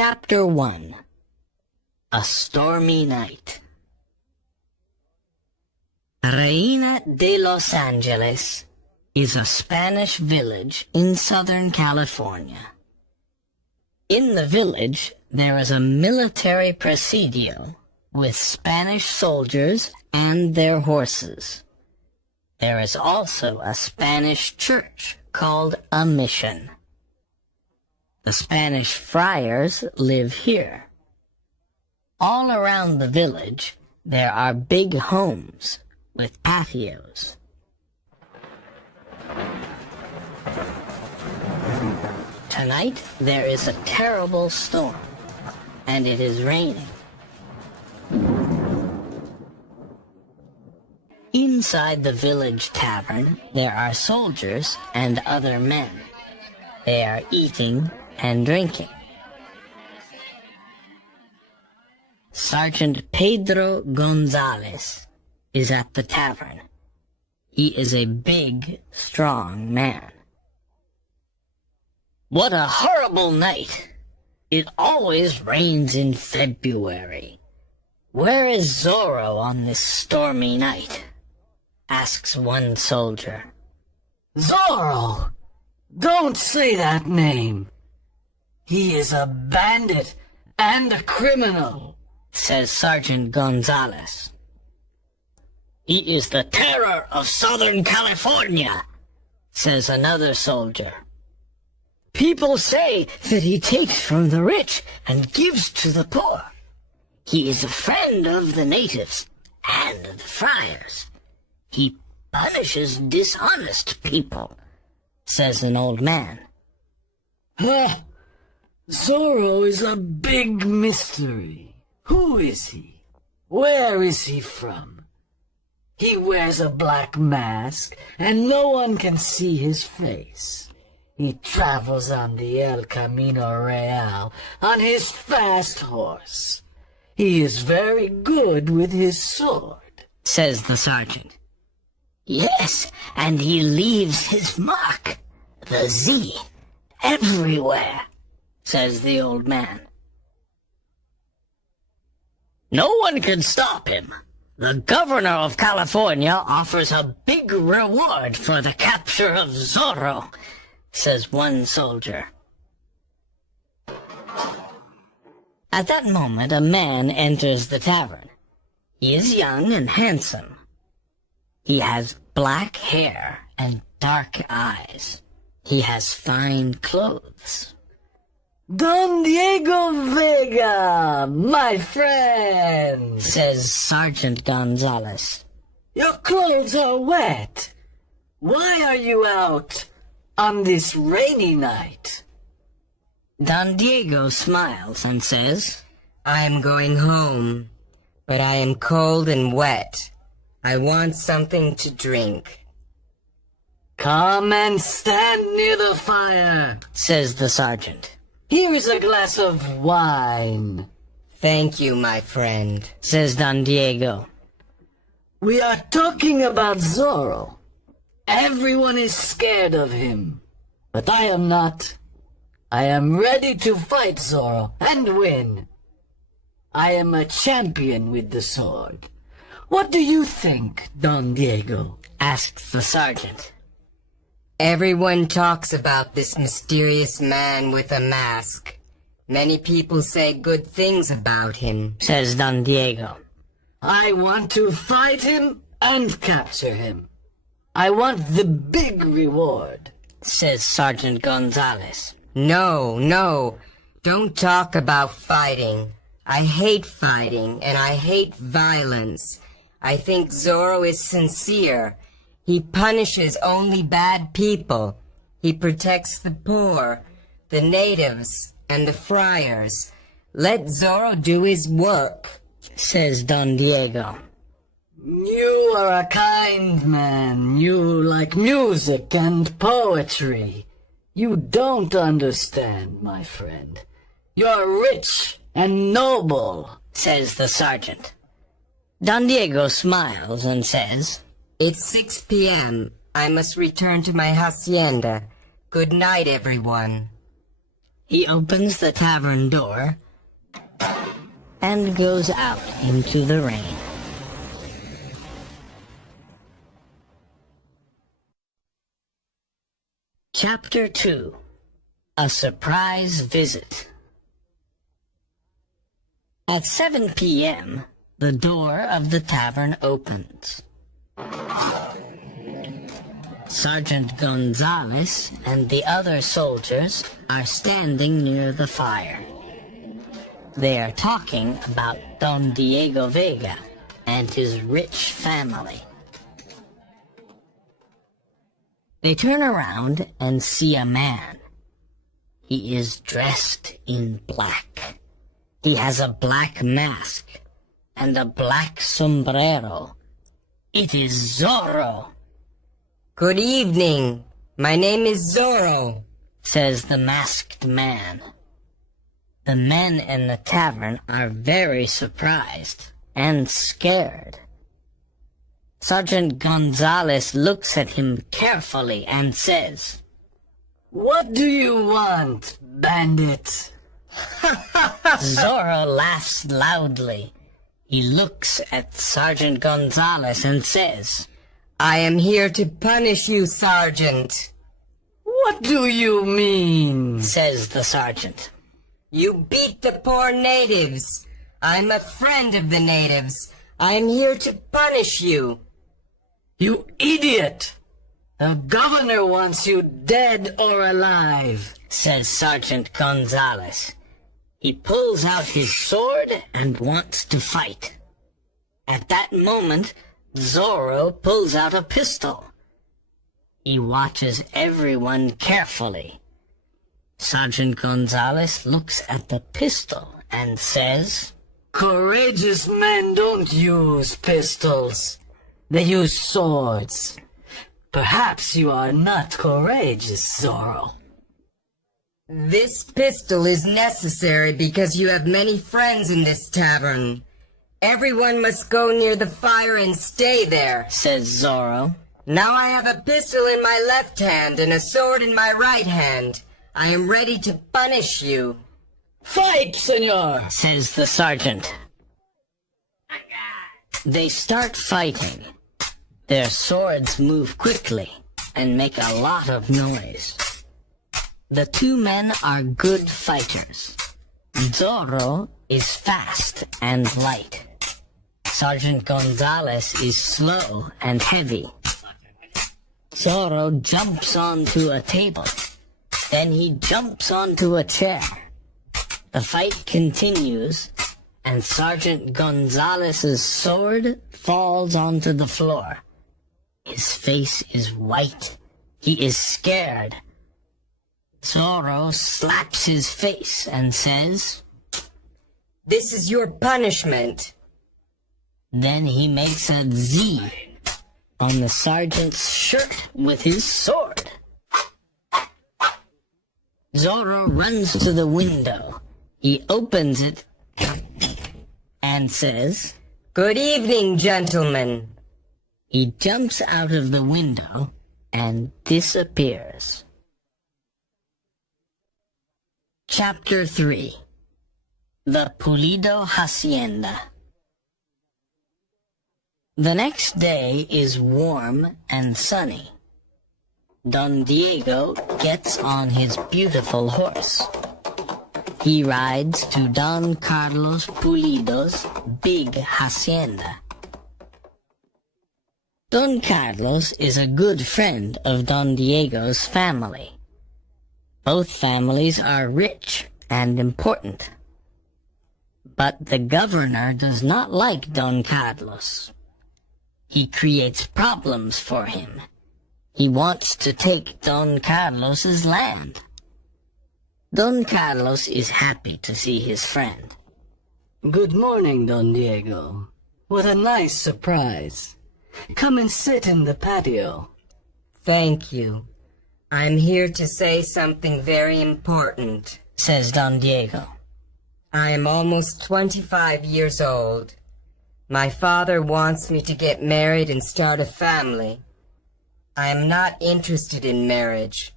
Chapter 1. A Stormy Night. Reina de Los Angeles is a Spanish village in Southern California. In the village, there is a military presidio with Spanish soldiers and their horses. There is also a Spanish church called a mission. The Spanish friars live here. All around the village, there are big homes with patios. Tonight, there is a terrible storm, and it is raining. Inside the village tavern, there are soldiers and other men. They are eating and drinking. Sergeant Pedro Gonzalez is at the tavern. He is a big, strong man. What a horrible night! It always rains in February. Where is Zorro on this stormy night? Asks one soldier. Zorro! Don't say that name. He is a bandit and a criminal, says Sergeant Gonzalez. He is the terror of Southern California, says another soldier. People say that he takes from the rich and gives to the poor. He is a friend of the natives and the friars. He punishes dishonest people, says an old man. Zorro is a big mystery. Who is he? Where is he from? He wears a black mask, and no one can see his face. He travels on the El Camino Real on his fast horse. He is very good with his sword, says the sergeant. Yes, and he leaves his mark, the Z, everywhere, says the old man. No one can stop him. The governor of California offers a big reward for the capture of Zorro, says one soldier. At that moment, a man enters the tavern. He is young and handsome. He has black hair and dark eyes. He has fine clothes. Don Diego Vega, my friend, says Sergeant Gonzalez. Your clothes are wet. Why are you out on this rainy night? Don Diego smiles and says, I am going home, but I am cold and wet. I want something to drink. Come and stand near the fire, says the sergeant. Here is a glass of wine. Thank you, my friend, says Don Diego. We are talking about Zorro. Everyone is scared of him, but I am not. I am ready to fight Zorro and win. I am a champion with the sword. What do you think, Don Diego? Asks the sergeant. Everyone talks about this mysterious man with a mask. Many people say good things about him, says Don Diego. I want to fight him and capture him. I want the big reward, says Sergeant Gonzalez. No, don't talk about fighting. I hate fighting, and I hate violence. I think Zorro is sincere. He punishes only bad people. He protects the poor, the natives, and the friars. Let Zorro do his work, says Don Diego. You are a kind man. You like music and poetry. You don't understand, my friend. You're rich and noble, says the sergeant. Don Diego smiles and says, It's 6 p.m. I must return to my hacienda. Good night, everyone. He opens the tavern door and goes out into the rain. Chapter 2. A Surprise Visit. At 7 p.m., the door of the tavern opens. Sergeant Gonzalez and the other soldiers are standing near the fire. They are talking about Don Diego Vega and his rich family. They turn around and see a man. He is dressed in black. He has a black mask and a black sombrero. It is Zorro. Good evening. My name is Zorro, says the masked man. The men in the tavern are very surprised and scared. Sergeant Gonzalez looks at him carefully and says, What do you want, bandit? Zorro laughs loudly. He looks at Sergeant Gonzalez and says, I am here to punish you, Sergeant. What do you mean? says the sergeant. You beat the poor natives. I'm a friend of the natives. I am here to punish you. You idiot! The governor wants you dead or alive, says Sergeant Gonzalez. He pulls out his sword and wants to fight. At that moment, Zorro pulls out a pistol. He watches everyone carefully. Sergeant Gonzalez looks at the pistol and says, Courageous men don't use pistols. They use swords. Perhaps you are not courageous, Zorro. This pistol is necessary because you have many friends in this tavern. Everyone must go near the fire and stay there, says Zorro. Now I have a pistol in my left hand and a sword in my right hand. I am ready to punish you. Fight, senor, says the sergeant. They start fighting. Their swords move quickly and make a lot of noise. The two men are good fighters. Zorro is fast and light. Sergeant Gonzalez is slow and heavy. Zorro jumps onto a table. Then he jumps onto a chair. The fight continues, and Sergeant Gonzalez's sword falls onto the floor. His face is white. He is scared. Zorro slaps his face and says, This is your punishment. Then he makes a Z on the sergeant's shirt with his sword. Zorro runs to the window. He opens it and says, Good evening, gentlemen. He jumps out of the window and disappears. Chapter 3. The Pulido Hacienda. The next day is warm and sunny. Don Diego gets on his beautiful horse. He rides to Don Carlos Pulido's big hacienda. Don Carlos is a good friend of Don Diego's family. Both families are rich and important. But the governor does not like Don Carlos. He creates problems for him. He wants to take Don Carlos's land. Don Carlos is happy to see his friend. Good morning, Don Diego. What a nice surprise. Come and sit in the patio. Thank you. I'm here to say something very important, says Don Diego. I am almost 25 years old. My father wants me to get married and start a family. I am not interested in marriage.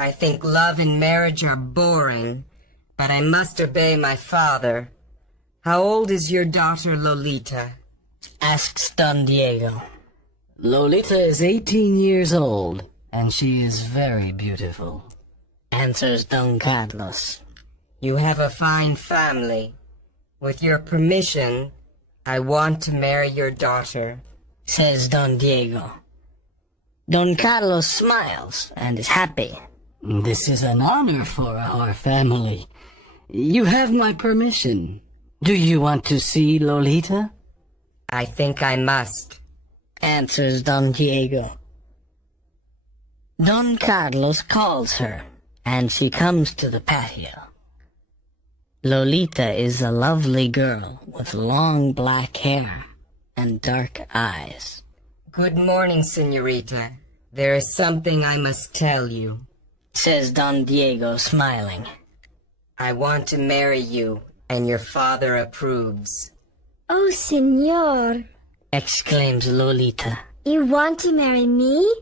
I think love and marriage are boring, but I must obey my father. How old is your daughter Lolita? Asks Don Diego. Lolita is 18 years old, and she is very beautiful. Answers Don Carlos. You have a fine family. With your permission, I want to marry your daughter. Says Don Diego. Don Carlos smiles and is happy. This is an honor for our family. You have my permission. Do you want to see Lolita? I think I must. Answers Don Diego. Don Carlos calls her, and she comes to the patio. Lolita is a lovely girl with long black hair and dark eyes. Good morning, señorita. There is something I must tell you. Says Don Diego, smiling. I want to marry you, and your father approves. Oh, senor, Exclaims Lolita. you want to marry me?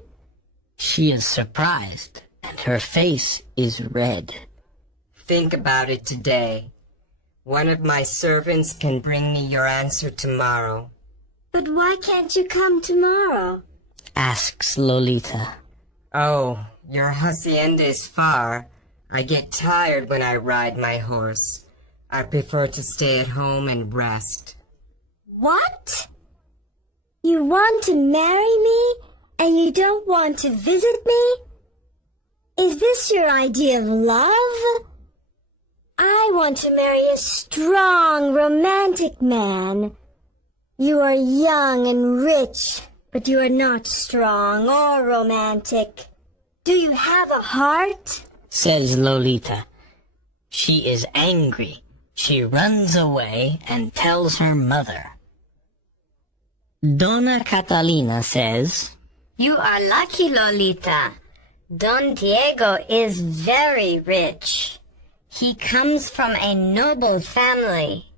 She is surprised, and her face is red. Think about it today. One of my servants can bring me your answer tomorrow. But why can't you come tomorrow? Asks Lolita. Oh, your hacienda is far. I get tired when I ride my horse. I prefer to stay at home and rest. What? You want to marry me, and you don't want to visit me? Is this your idea of love? I want to marry a strong, romantic man. You are young and rich, but you are not strong or romantic. Do you have a heart? Says Lolita. She is angry. She runs away and tells her mother. Donna Catalina says, You are lucky, Lolita. Don Diego is very rich. He comes from a noble family.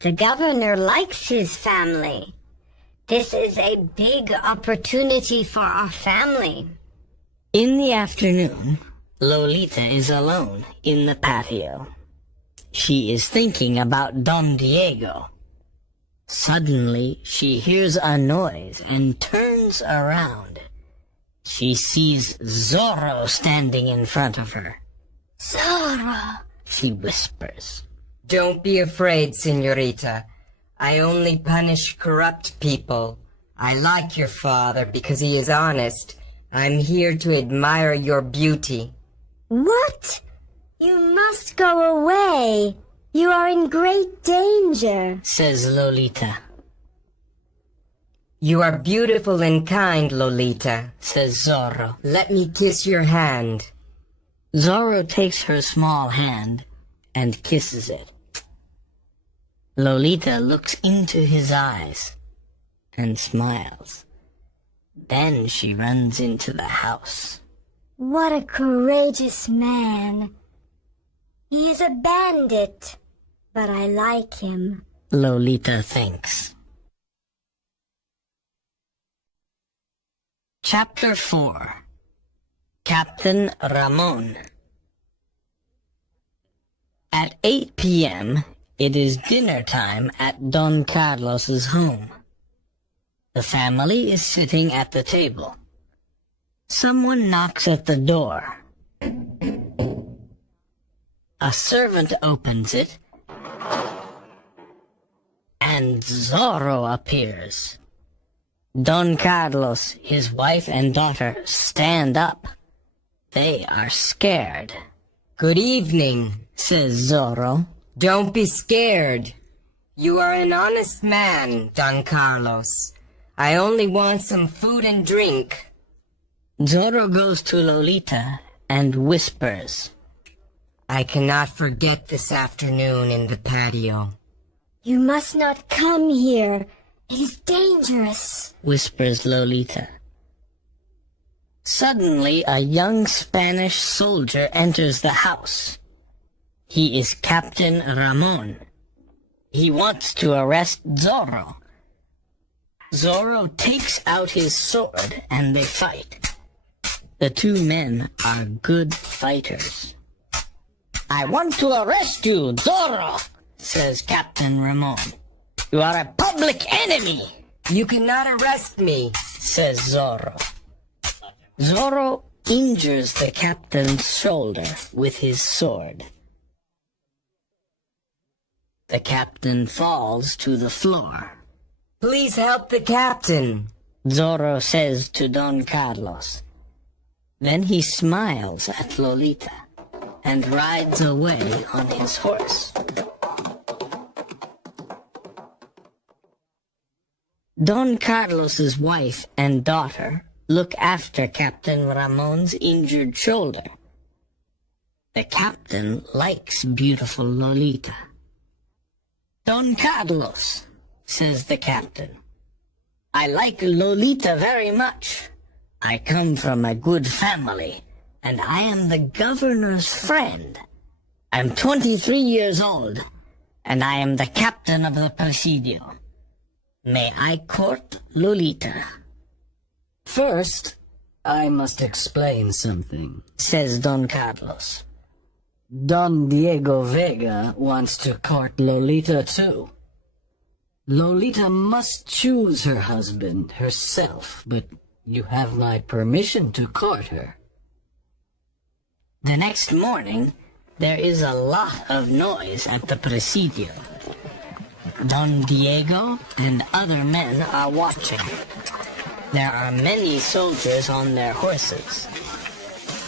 The governor likes his family. This is a big opportunity for our family. In the afternoon, Lolita is alone in the patio. She is thinking about Don Diego. Suddenly, she hears a noise and turns around. She sees Zorro standing in front of her. Zorro! She whispers. Don't be afraid, señorita. I only punish corrupt people. I like your father because he is honest. I'm here to admire your beauty. What? You must go away. You are in great danger. Says Lolita. You are beautiful and kind, Lolita. Says Zorro. Let me kiss your hand. Zorro takes her small hand and kisses it. Lolita looks into his eyes and smiles. Then she runs into the house. What a courageous man. He is a bandit, but I like him. Lolita thinks. Chapter 4. Captain Ramon. At 8 p.m., it is dinner time at Don Carlos's home. The family is sitting at the table. Someone knocks at the door. A servant opens it, and Zorro appears. Don Carlos, his wife and daughter stand up. They are scared. Good evening, Says Zorro. Don't be scared. You are an honest man, Don Carlos. I only want some food and drink. Zorro goes to Lolita and whispers. I cannot forget this afternoon in the patio. You must not come here. It is dangerous. Whispers Lolita. Suddenly, a young Spanish soldier enters the house. He is Captain Ramon. He wants to arrest Zorro. Zorro takes out his sword and they fight. The two men are good fighters. "I want to arrest you, Zorro," says Captain Ramon. "You are a public enemy," You cannot arrest me. says Zorro. Zorro injures the captain's shoulder with his sword. The captain falls to the floor. Please help the captain. Zorro says to Don Carlos. Then he smiles at Lolita and rides away on his horse. Don Carlos's wife and daughter look after Captain Ramon's injured shoulder. The captain likes beautiful Lolita. "Don Carlos," says the captain, "I like Lolita very much. I come from a good family, and I am the governor's friend. I'm 23 years old, and I am the captain of the Presidio. May I court Lolita?" First, I must explain something. says Don Carlos. Don Diego Vega wants to court Lolita too. Lolita must choose her husband herself, but you have my permission to court her. The next morning, there is a lot of noise at the Presidio. Don Diego and other men are watching. There are many soldiers on their horses.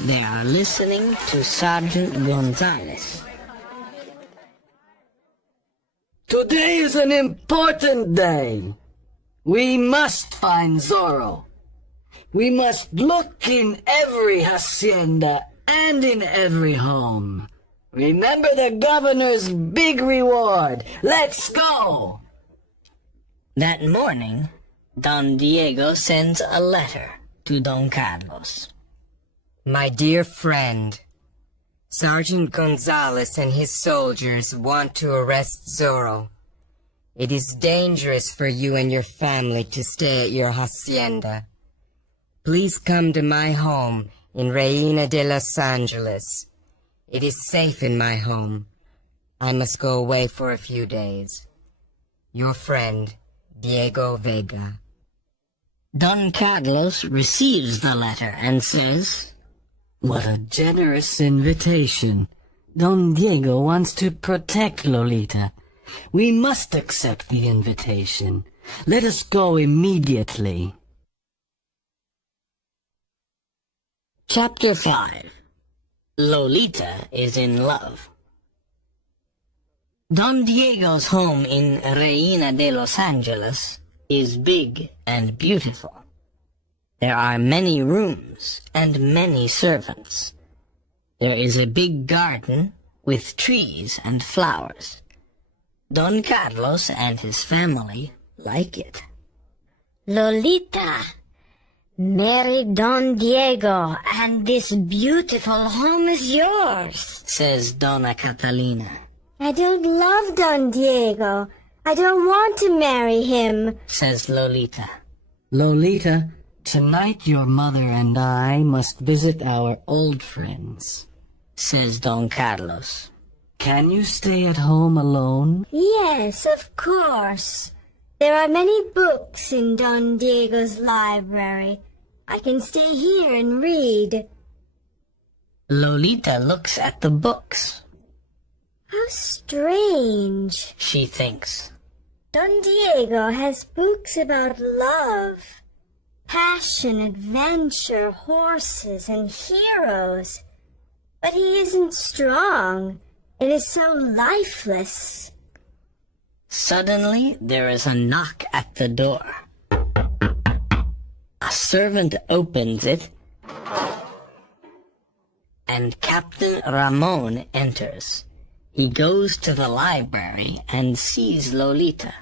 They are listening to Sergeant Gonzalez. Today is an important day. We must find Zorro. We must look in every hacienda and in every home. Remember the governor's big reward. Let's go! That morning, Don Diego sends a letter to Don Carlos. My dear friend, Sergeant Gonzalez and his soldiers want to arrest Zorro. It is dangerous for you and your family to stay at your hacienda. Please come to my home in Reina de Los Angeles. It is safe in my home. I must go away for a few days. Your friend, Diego Vega. Don Carlos receives the letter and says, What a generous invitation. Don Diego wants to protect Lolita. We must accept the invitation. Let us go immediately. Chapter 5. Lolita is in love. Don Diego's home in Reina de Los Angeles is big and beautiful. There are many rooms and many servants. There is a big garden with trees and flowers. Don Carlos and his family like it. Lolita, marry Don Diego, and this beautiful home is yours. Says Donna Catalina. I don't love Don Diego. I don't want to marry him. Says Lolita. Lolita, tonight your mother and I must visit our old friends. Says Don Carlos. Can you stay at home alone? Yes, of course. There are many books in Don Diego's library. I can stay here and read. Lolita looks at the books. How strange. She thinks. Don Diego has books about love, passion, adventure, horses, and heroes. But he isn't strong and is so lifeless. Suddenly, there is a knock at the door. A servant opens it, and Captain Ramon enters. He goes to the library and sees Lolita.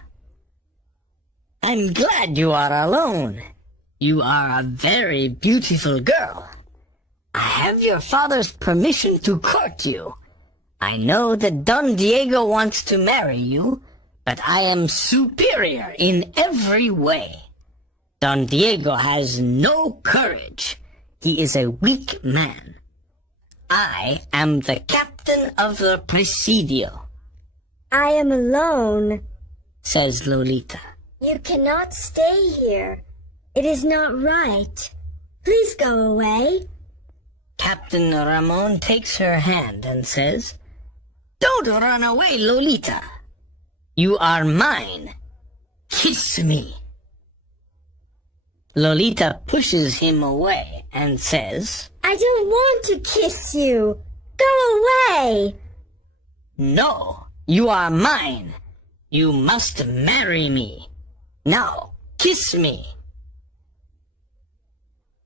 I'm glad you are alone. You are a very beautiful girl. I have your father's permission to court you. I know that Don Diego wants to marry you, but I am superior in every way. Don Diego has no courage. He is a weak man. I am the captain of the Presidio, I am alone. says Lolita. You cannot stay here. It is not right. Please go away. Captain Ramon takes her hand and says, "Don't run away, Lolita. You are mine. Kiss me." Lolita pushes him away and says, I don't want to kiss you. Go away. "No, you are mine. You must marry me. Now, kiss me."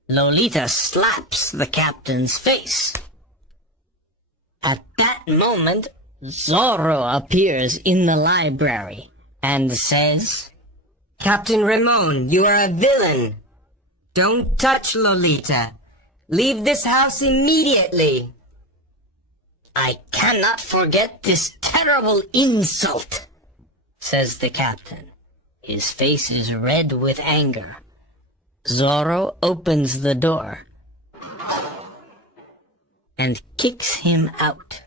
Lolita slaps the captain's face. At that moment, Zorro appears in the library and says, Captain Ramon, you are a villain. Don't touch Lolita. Leave this house immediately. "I cannot forget this terrible insult," says the captain. His face is red with anger. Zorro opens the door and kicks him out.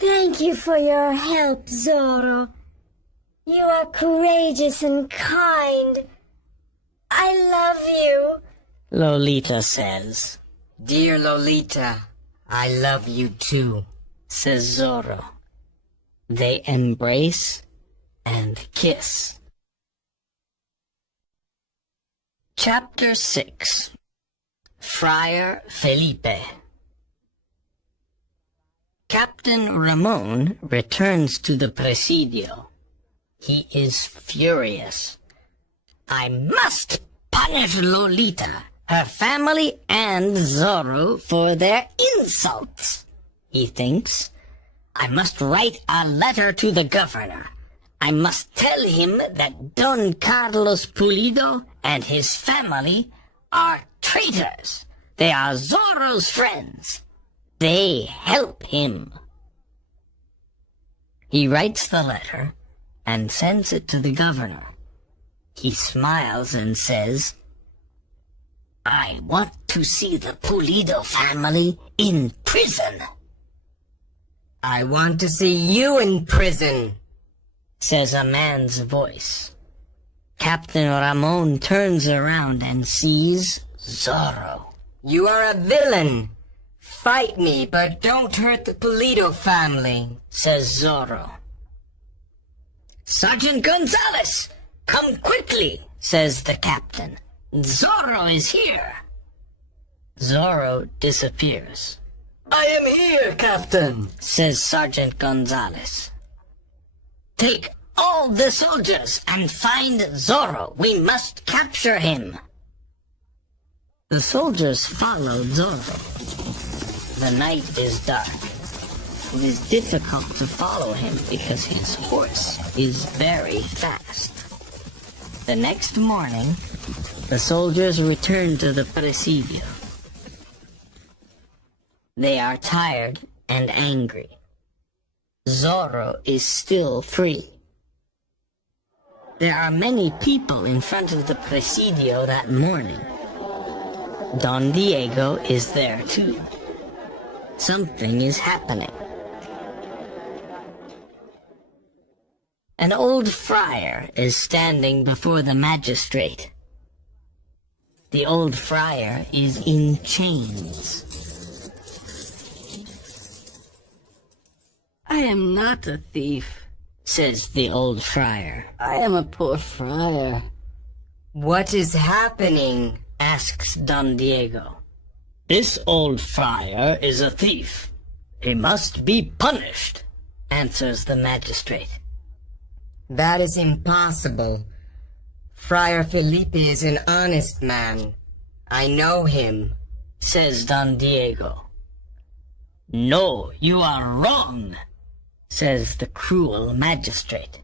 Thank you for your help, Zorro. You are courageous and kind. I love you. Lolita says, Dear Lolita, I love you too. says Zorro. They embrace and kiss. Chapter 6. Friar Felipe. Captain Ramon returns to the Presidio. He is furious. "I must punish Lolita, her family, and Zorro for their insults," he thinks. "I must write a letter to the governor. I must tell him that Don Carlos Pulido and his family are traitors. They are Zorro's friends. They help him." He writes the letter and sends it to the governor. He smiles and says, "I want to see the Pulido family in prison," I want to see you in prison, says a man's voice. Captain Ramon turns around and sees Zorro. You are a villain. Fight me, but don't hurt the Pulido family, says Zorro. "Sergeant Gonzalez, come quickly," says the captain. "Zorro is here." Zorro disappears. I am here, Captain. Says Sergeant Gonzalez. "Take all the soldiers and find Zorro. We must capture him." The soldiers follow Zorro. The night is dark. It is difficult to follow him because his horse is very fast. The next morning, the soldiers return to the Presidio. They are tired and angry. Zorro is still free. There are many people in front of the Presidio that morning. Don Diego is there too. Something is happening. An old friar is standing before the magistrate. The old friar is in chains. I am not a thief, Says the old friar. I am a poor friar. What is happening? Asks Don Diego. "This old friar is a thief. He must be punished," answers the magistrate. That is impossible. Friar Felipe is an honest man. I know him, Says Don Diego. "No, you are wrong," says the cruel magistrate.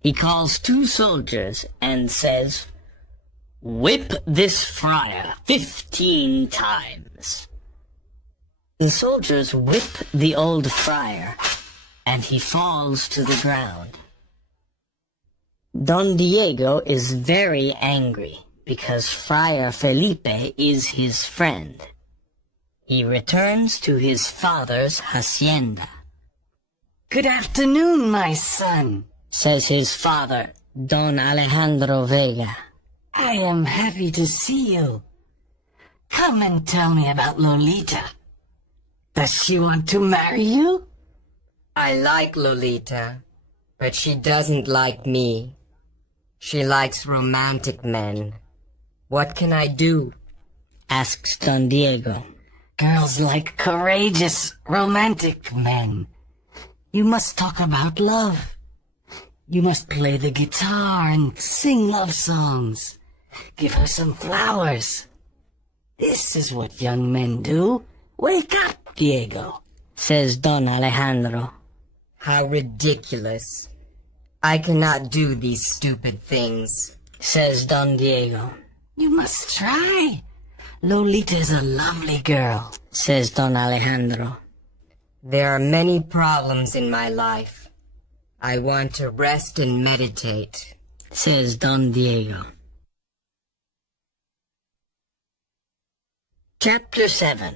He calls 2 soldiers and says, "Whip this friar 15 times." The soldiers whip the old friar, and he falls to the ground. Don Diego is very angry. because Friar Felipe is his friend. He returns to his father's hacienda. Good afternoon, my son. Says his father, Don Alejandro Vega. I am happy to see you. Come and tell me about Lolita. Does she want to marry you? I like Lolita, but she doesn't like me. She likes romantic men. What can I do? Asks Don Diego. Girls like courageous, romantic men. You must talk about love. You must play the guitar and sing love songs. Give her some flowers. This is what young men do. Wake up, Diego. Says Don Alejandro. How ridiculous. I cannot do these stupid things. Says Don Diego. You must try. Lolita is a lovely girl. Says Don Alejandro. There are many problems in my life. I want to rest and meditate. Says Don Diego. Chapter 7.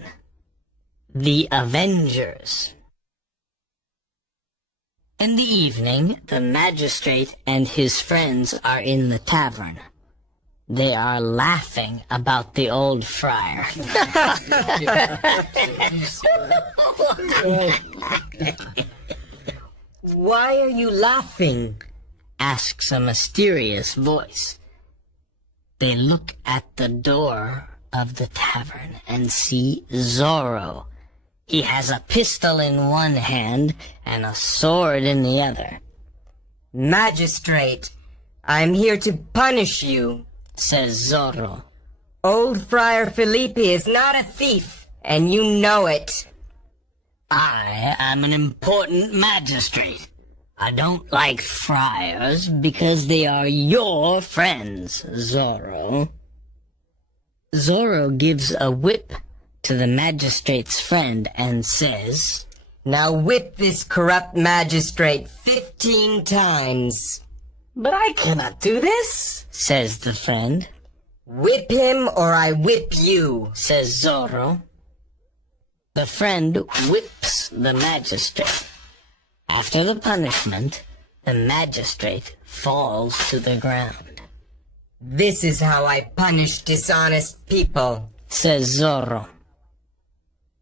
The Avengers. In the evening, the magistrate and his friends are in the tavern. They are laughing about the old friar. Why are you laughing? Asks a mysterious voice. They look at the door of the tavern and see Zorro. He has a pistol in one hand and a sword in the other. Magistrate, I'm here to punish you, says Zorro. Old Friar Felipe is not a thief, and you know it. I am an important magistrate. I don't like friars because they are your friends, Zorro. Zorro gives a whip to the magistrate's friend and says, Now whip this corrupt magistrate 15 times. But I cannot do this, says the friend. Whip him or I whip you, says Zorro. The friend whips the magistrate. After the punishment, the magistrate falls to the ground. This is how I punish dishonest people, says Zorro.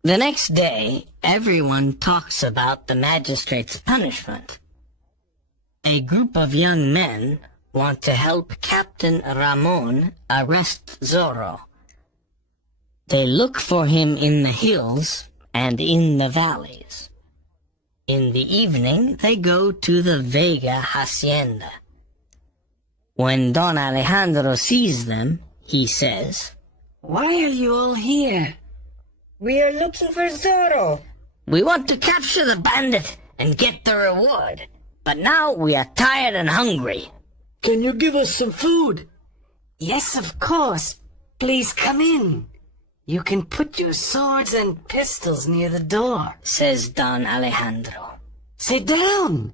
The next day, everyone talks about the magistrate's punishment. A group of young men want to help Captain Ramon arrest Zorro. They look for him in the hills and in the valleys. In the evening, they go to the Vega hacienda. When Don Alejandro sees them, he says, Why are you all here? We are looking for Zorro. We want to capture the bandit and get the reward, but now we are tired and hungry. Can you give us some food? Yes, of course. Please come in. You can put your swords and pistols near the door, says Don Alejandro. Sit down.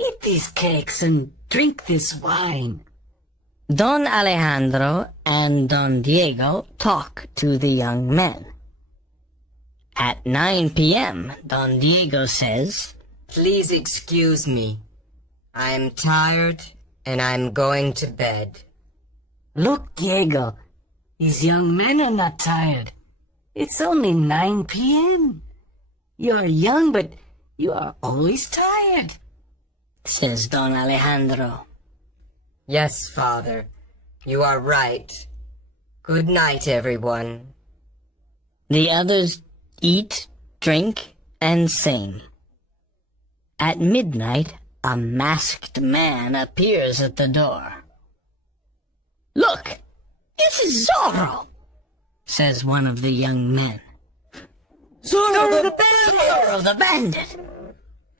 Eat these cakes and drink this wine. Don Alejandro and Don Diego talk to the young men. At 9 p.m., Don Diego says, Please excuse me. I'm tired and I'm going to bed. Look, Diego, these young men are not tired. It's only 9 p.m. You're young, but you are always tired, says Don Alejandro. Yes, Father, you are right. Good night, everyone. The others eat, drink, and sing. At midnight, a masked man appears at the door. Look, it's Zorro, says one of the young men. Zorro the bandit! Zorro the bandit,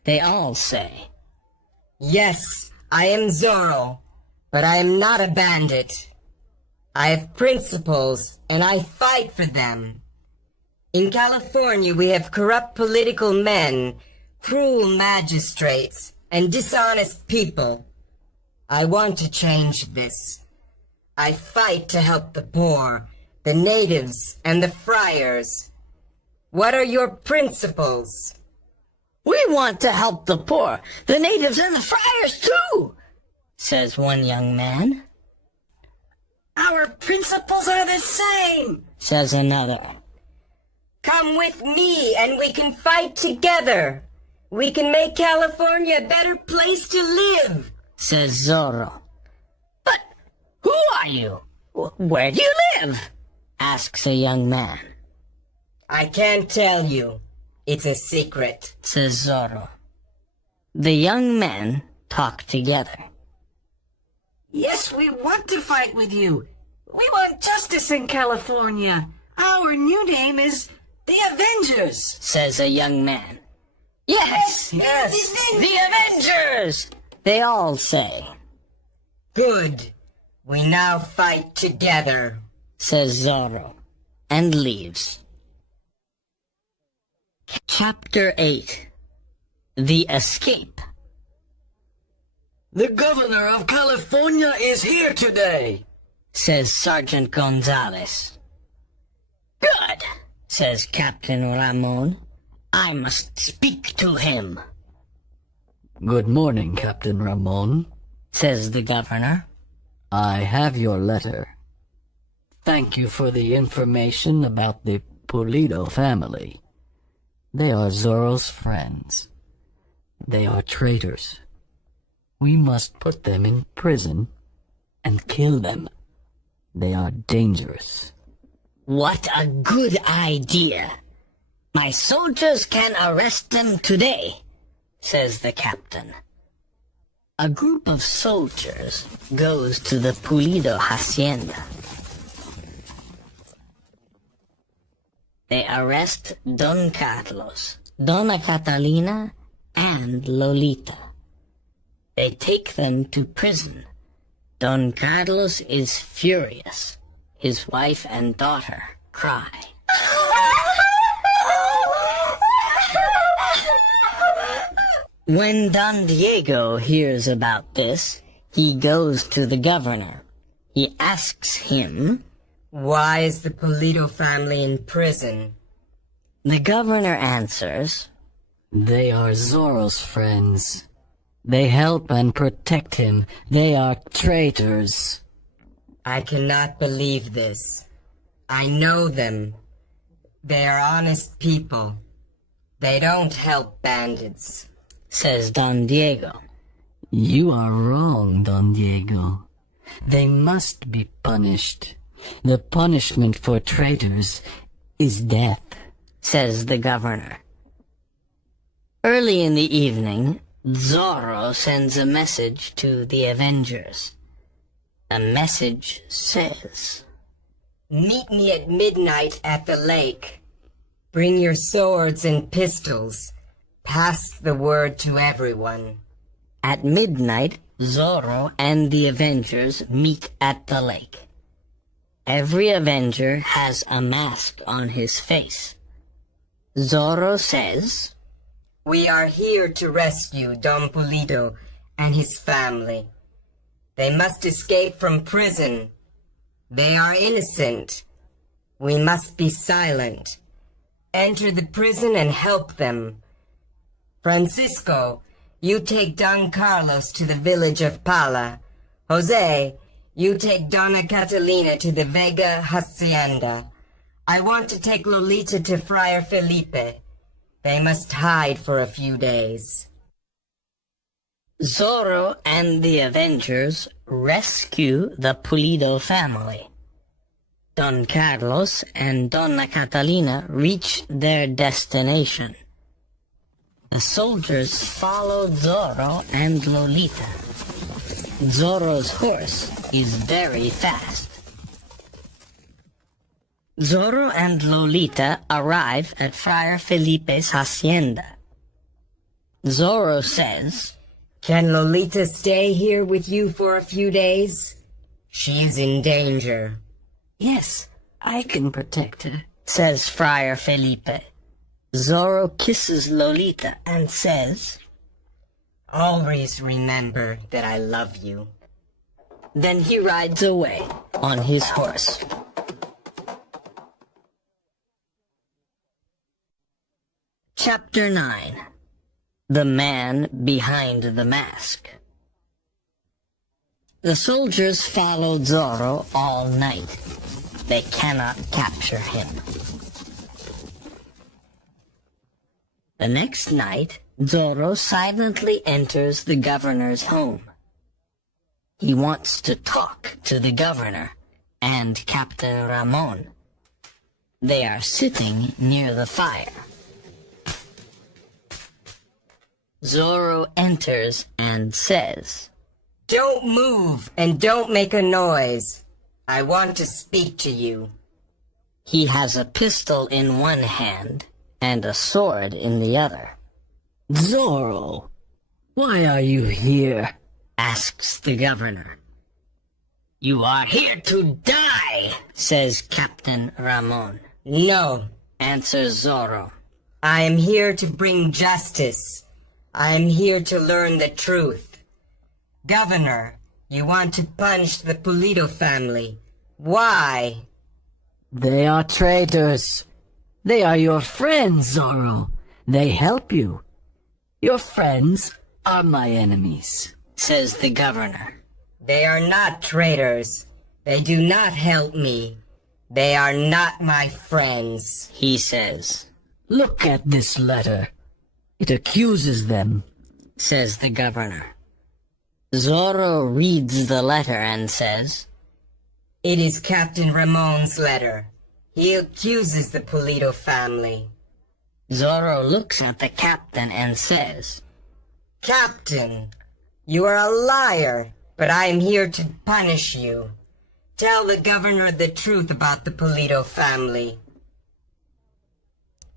they all say. Yes, I am Zorro, but I am not a bandit. I have principles, and I fight for them. In California, we have corrupt political men, cruel magistrates, and dishonest people. I want to change this. I fight to help the poor, the natives, and the friars. What are your principles? We want to help the poor, the natives, and the friars too, says one young man. Our principles are the same, Says another. Come with me and we can fight together. We can make California a better place to live, Says Zorro. But who are you? Where do you live? Asks a young man. I can't tell you. It's a secret. Says Zorro. The young men talk together. Yes, we want to fight with you. We want justice in California. Our new name is the Avengers. Says a young man. Yes, the Avengers! They all say. Good. We now fight together, Says Zorro, and leaves. Chapter 8. The Escape. The governor of California is here today. Says Sergeant Gonzalez. Good, says Captain Ramon. I must speak to him, Good morning, Captain Ramon. says the governor. I have your letter. Thank you for the information about the Pulido family. They are Zorro's friends. They are traitors. We must put them in prison and kill them. They are dangerous. What a good idea. My soldiers can arrest them today, says the captain. A group of soldiers goes to the Pulido hacienda. They arrest Don Carlos, Donna Catalina, and Lolita. They take them to prison. Don Carlos is furious. His wife and daughter cry. When Don Diego hears about this, he goes to the governor. He asks him, Why is the Pulido family in prison? The governor answers, They are Zorro's friends. They help and protect him. They are traitors. I cannot believe this. I know them. They are honest people. They don't help bandits. says Don Diego. You are wrong, Don Diego. They must be punished. The punishment for traitors is death. Says the governor. Early in the evening, Zorro sends a message to the Avengers. The message says, Meet me at midnight at the lake. Bring your swords and pistols. Pass the word to everyone. At midnight, Zorro and the Avengers meet at the lake. Every Avenger has a mask on his face. Zorro says, We are here to rescue Don Pulido and his family. They must escape from prison. They are innocent. We must be silent. Enter the prison and help them. Francisco, you take Don Carlos to the village of Pala. Jose, you take Donna Catalina to the Vega Hacienda. I want to take Lolita to Friar Felipe. They must hide for a few days. Zorro and the Avengers rescue the Pulido family. Don Carlos and Donna Catalina reach their destination. The soldiers follow Zorro and Lolita. Zorro's horse is very fast. Zorro and Lolita arrive at Friar Felipe's hacienda. Zorro says, Can Lolita stay here with you for a few days? She is in danger. Yes, I can protect her. says Friar Felipe. Zorro kisses Lolita and says, Always remember that I love you. Then he rides away on his horse. Chapter 9. The Man Behind the Mask. The soldiers follow Zorro all night. They cannot capture him. The next night, Zorro silently enters the governor's home. He wants to talk to the governor and Captain Ramon. They are sitting near the fire. Zorro enters and says, Don't move and don't make a noise. I want to speak to you. He has a pistol in one hand and a sword in the other. Zorro, why are you here? Asks the governor. You are here to die, says Captain Ramon. No, Answers Zorro. I am here to bring justice. I am here to learn the truth. Governor, you want to punish the Pulido family. Why? They are traitors. They are your friends, Zorro. They help you. Your friends are my enemies, Says the governor. They are not traitors. They do not help me. They are not my friends. He says. Look at this letter. It accuses them. Says the governor. Zorro reads the letter and says, It is Captain Ramon's letter. He accuses the Pulido family. Zorro looks at the captain and says, Captain, you are a liar, but I am here to punish you. Tell the governor the truth about the Pulido family.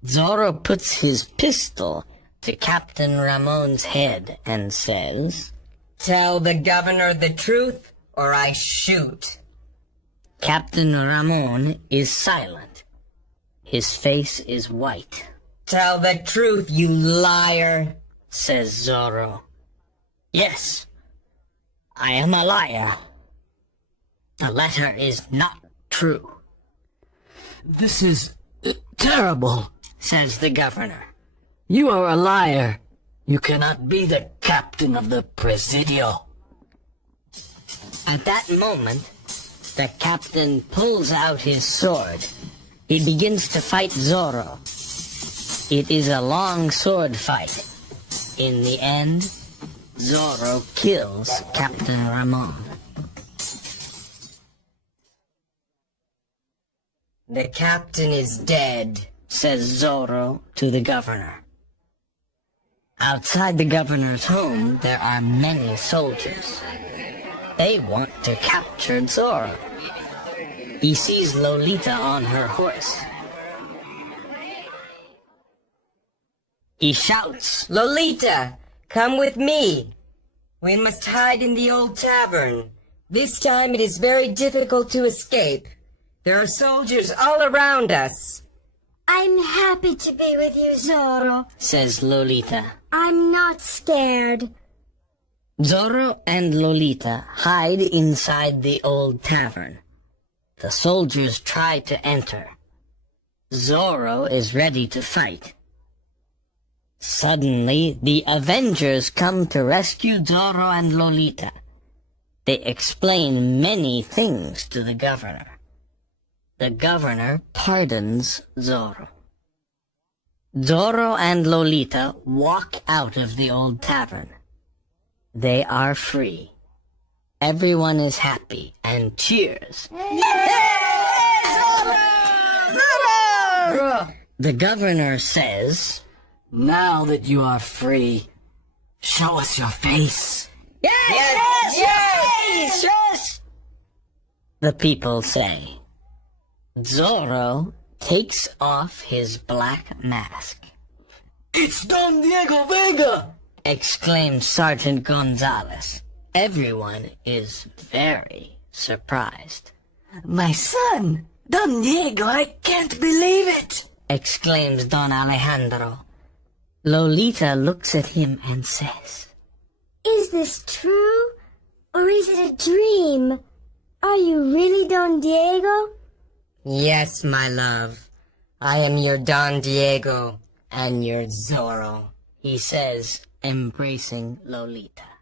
Zorro puts his pistol to Captain Ramon's head and says, Tell the governor the truth, or I shoot. Captain Ramon is silent. His face is white. Tell the truth, you liar. Says Zorro. Yes, I am a liar. The letter is not true, This is terrible. says the governor. You are a liar. You cannot be the captain of the Presidio. At that moment, the captain pulls out his sword. He begins to fight Zorro. It is a long sword fight. In the end, Zorro kills Captain Ramon. The captain is dead. Says Zorro to the governor. Outside the governor's home, there are many soldiers. They want to capture Zorro. He sees Lolita on her horse. He shouts, Lolita, come with me. We must hide in the old tavern. This time it is very difficult to escape. There are soldiers all around us. I'm happy to be with you, Zorro. says Lolita. I'm not scared. Zorro and Lolita hide inside the old tavern. The soldiers try to enter. Zorro is ready to fight. Suddenly, the Avengers come to rescue Zorro and Lolita. They explain many things to the governor. The governor pardons Zorro. Zorro and Lolita walk out of the old tavern. They are free. Everyone is happy and cheers. The governor says, Now that you are free, show us your face. Yes! The people say. Zorro takes off his black mask. It's Don Diego Vega! Exclaims Sergeant Gonzalez. Everyone is very surprised. My son! Don Diego, I can't believe it! Exclaims Don Alejandro. Lolita looks at him and says, Is this true? Or is it a dream? Are you really Don Diego? Yes, my love. I am your Don Diego and your Zorro. he says, embracing Lolita.